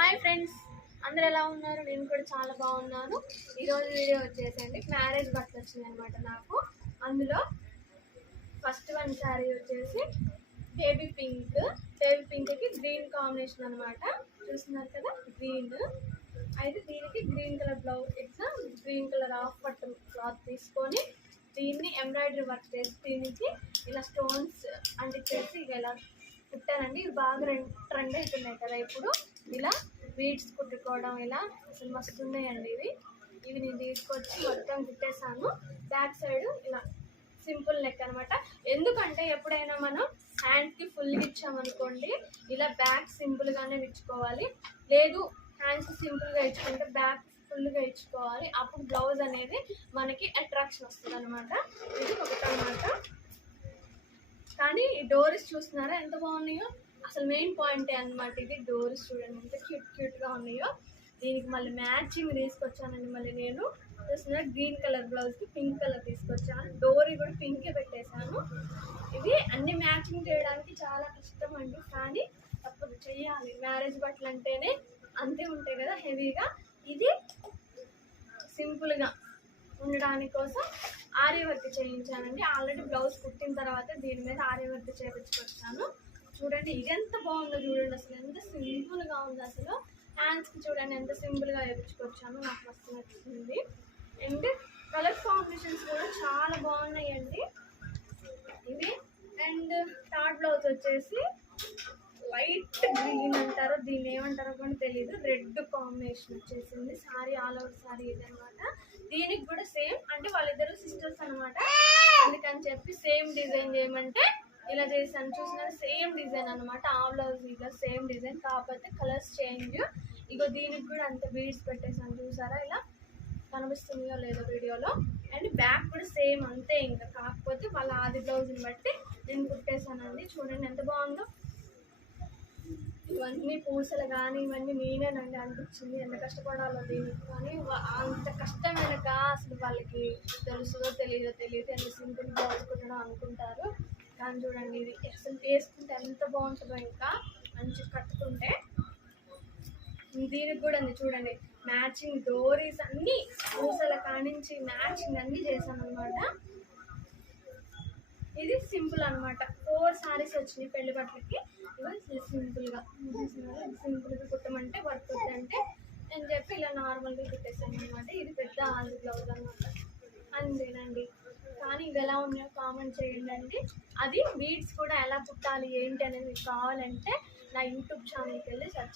Hi friends, అందరు ఎలా ఉన్నారు? నేను కూడా చాలా బాగున్నాను. ఈరోజు వీడియో వచ్చేసండి మ్యారేజ్ బట్టలు వచ్చినాయి అనమాట నాకు. అందులో ఫస్ట్ వన్ శారీ వచ్చేసి బేబీ పింక్కి గ్రీన్ కాంబినేషన్ అనమాట. చూస్తున్నారు కదా, గ్రీన్. అయితే దీనికి గ్రీన్ కలర్ బ్లౌజ్, ఇట్లా గ్రీన్ కలర్ హాఫ్ పట్టు క్లాత్ తీసుకొని దీన్ని ఎంబ్రాయిడరీ వర్క్ చేసి దీనికి ఇలా స్టోన్స్ అంటించేసి ఇక ఇలా కుట్టానండి. ఇవి బాగా ట్రెండ్ అవుతున్నాయి కదా ఇప్పుడు. ఇలా బీడ్స్ కుట్టుకోవడం ఇలా అసలు మస్తు ఉన్నాయండి ఇవి నేను తీసుకొచ్చి మొత్తం కుట్టేసాను. బ్యాక్ సైడ్ ఇలా సింపుల్ నెక్ అనమాట. ఎందుకంటే ఎప్పుడైనా మనం హ్యాండ్కి ఫుల్గా ఇచ్చామనుకోండి, ఇలా బ్యాక్ సింపుల్గానే ఇచ్చుకోవాలి. లేదు హ్యాండ్స్ సింపుల్గా ఇచ్చుకుంటే బ్యాక్ ఫుల్గా ఇచ్చుకోవాలి. అప్పుడు బ్లౌజ్ అనేది మనకి అట్రాక్షన్ వస్తుంది అనమాట. ఇది ఒకటనమాట. కానీ ఈ డోరీస్ చూస్తున్నారా ఎంత బాగున్నాయో, అసలు మెయిన్ పాయింటే అనమాట ఇది. డోరీస్ చూడండి ఎంత క్యూట్గా ఉన్నాయో. దీనికి మళ్ళీ మ్యాచింగ్ తీసుకొచ్చానండి. మళ్ళీ నేను చూస్తున్నా గ్రీన్ కలర్ బ్లౌజ్కి పింక్ కలర్ తీసుకొచ్చాను. డోరీ కూడా పింకే పెట్టేశాను. ఇవి అన్ని మ్యాచింగ్ చేయడానికి చాలా కష్టం అండి, కానీ తప్పదు, చెయ్యాలి. మ్యారేజ్ బట్టలు అంటేనే అంతే ఉంటాయి కదా హెవీగా. ఇది సింపుల్గా ఉండడానికి కోసం ఆరీ వర్క్ చేయించానండి. ఆల్రెడీ బ్లౌజ్ కుట్టిన తర్వాత దీని మీద ఆరీ వర్క్ చేయించుకొచ్చాను. చూడండి ఇది ఎంత బాగుందో చూడండి, అసలు ఎంత సింపుల్గా ఉంది. అసలు హ్యాండ్స్కి చూడండి ఎంత సింపుల్గా వేయించుకొచ్చాను. నాకు మస్తు నచ్చింది. అండ్ కలర్ కాంబినేషన్స్ కూడా చాలా బాగున్నాయండి ఇవి. అండ్ థర్డ్ బ్లౌజ్ వచ్చేసి లైట్ గ్రీన్ అంటారో దీన్ని ఏమంటారో కూడా తెలియదు, రెడ్ కాంబినేషన్ వచ్చేసింది. సారీ ఆల్ ఓవర్ సారీ ఇది అనమాట. దీనికి కూడా సేమ్, అంటే వాళ్ళిద్దరు సిస్టర్స్ అనమాట. అందుకని చెప్పి సేమ్ డిజైన్ చేయమంటే ఇలా చేశాను. చూసినారు సేమ్ డిజైన్ అనమాట. ఆ బ్లౌజ్ ఇలా సేమ్ డిజైన్, కాకపోతే కలర్స్ చేంజ్. ఇగో దీనికి కూడా అంత బీడ్స్ పెట్టేసాను. చూసారా ఇలా కనిపిస్తుందో లేదో వీడియోలో. అండ్ బ్యాక్ కూడా సేమ్ అంతే, ఇంకా కాకపోతే వాళ్ళ ఆది బ్లౌజ్ని బట్టి నేను కుట్టేశానండి. చూడండి ఎంత బాగుందో. ఇవన్నీ పూసలు కానీ ఇవన్నీ నేనేనండి అనిపించింది. ఎంత కష్టపడాలో దీనికి, కానీ అంత కష్టం వెనక అసలు వాళ్ళకి తెలుస్తుందో తెలియదో తెలియదు. ఎంత సింపుల్ బ్లౌజ్ కుట్టడం అనుకుంటారు, కానీ చూడండి ఇది అసలు వేసుకుంటే ఎంత బాగుంటుందో, ఇంకా మంచి కట్టుకుంటే. దీనికి కూడా ఉంది చూడండి మ్యాచింగ్ డోరీస్ అన్నీ పూసల కానించి మ్యాచింగ్ అన్నీ చేశాను అనమాట. ఇది సింపుల్ అనమాట. 4 సారీస్ వచ్చినాయి పెళ్లి బట్టలకి. సింపుల్గా కుట్టమంటే వర్క్ వద్దంటే అని చెప్పి ఇలా నార్మల్గా కుట్టేసాను అనమాట. ఇది పెద్ద ఆది బ్లౌజ్ అనమాట. అంతేనండి. కానీ ఇవి ఎలా ఉన్నాయో కామెంట్ చేయండి అండి. అది బీడ్స్ కూడా ఎలా కుట్టాలి ఏంటి అనేది మీకు కావాలంటే నా యూట్యూబ్ ఛానల్కి వెళ్ళి సెర్చ్